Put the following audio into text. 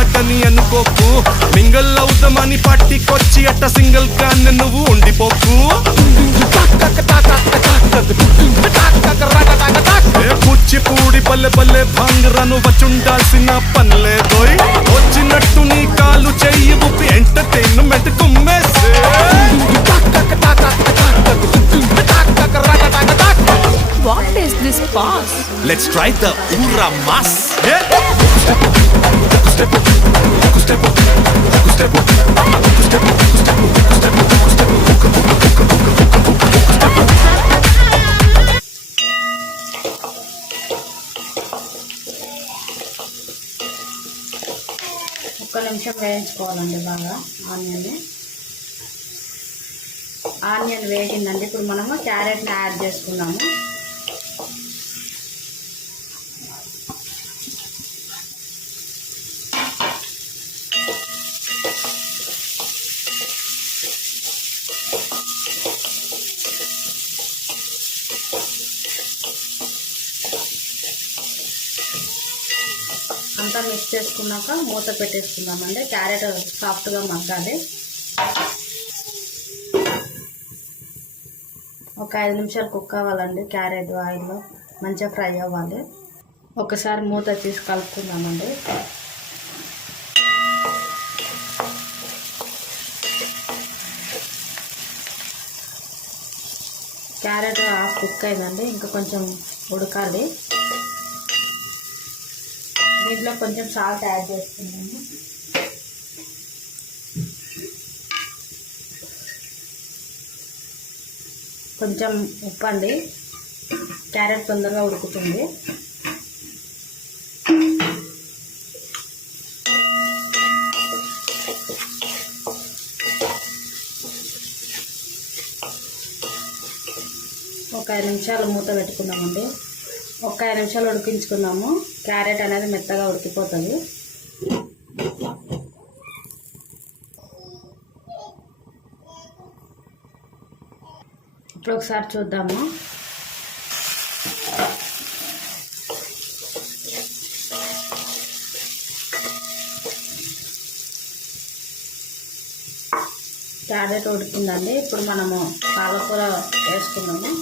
ఆటని అనుకోకు, మింగల్ అవుతామని పట్టికొచ్చి అట్ట సింగిల్ గా నువ్వు ఉండిపోకు. కూచిపూడి పల్లె పల్లె భాంగరను వచ్చుండాల్సిన పనిలేదోయ్, వచ్చినట్టు నీ కాలు చెయ్యి ఊపి entertainment కుమ్మేసే. What is this pass? Let's try the Ura Mas. ఒక్క నిమిషం వేయించుకోవాలండి బాగా ఆనియన్ వేగిందండి. ఇప్పుడు మనము క్యారెట్ని యాడ్ చేసుకున్నాము. అంతా మిక్స్ చేసుకున్నాక మూత పెట్టేసుకుందామండి. క్యారెట్ సాఫ్ట్గా మగ్గాలి. ఒక 5 నిమిషాలు కుక్ అవ్వాలండి. క్యారెట్ ఆయిల్లో మంచిగా ఫ్రై అవ్వాలి. ఒకసారి మూత తీసి కలుపుకుందామండి. క్యారెట్ హాఫ్ కుక్ అయిందండి, ఇంకా కొంచెం ఉడకాలి. దీంట్లో కొంచెం సాల్ట్ యాడ్ చేసుకున్నాము. కొంచెం ఉప్పు అండి, క్యారెట్ తొందరగా ఉడుకుతుంది. ఒక 5 నిమిషాలు మూత పెట్టుకుందామండి. ఒక 5 నిమిషాలు ఉడికించుకుందాము. క్యారెట్ అనేది మెత్తగా ఉడికిపోతుంది. ఇప్పుడు ఒకసారి చూద్దాము. క్యారెట్ ఉడికిందండి. ఇప్పుడు మనము పాలకూర వేసుకున్నాము.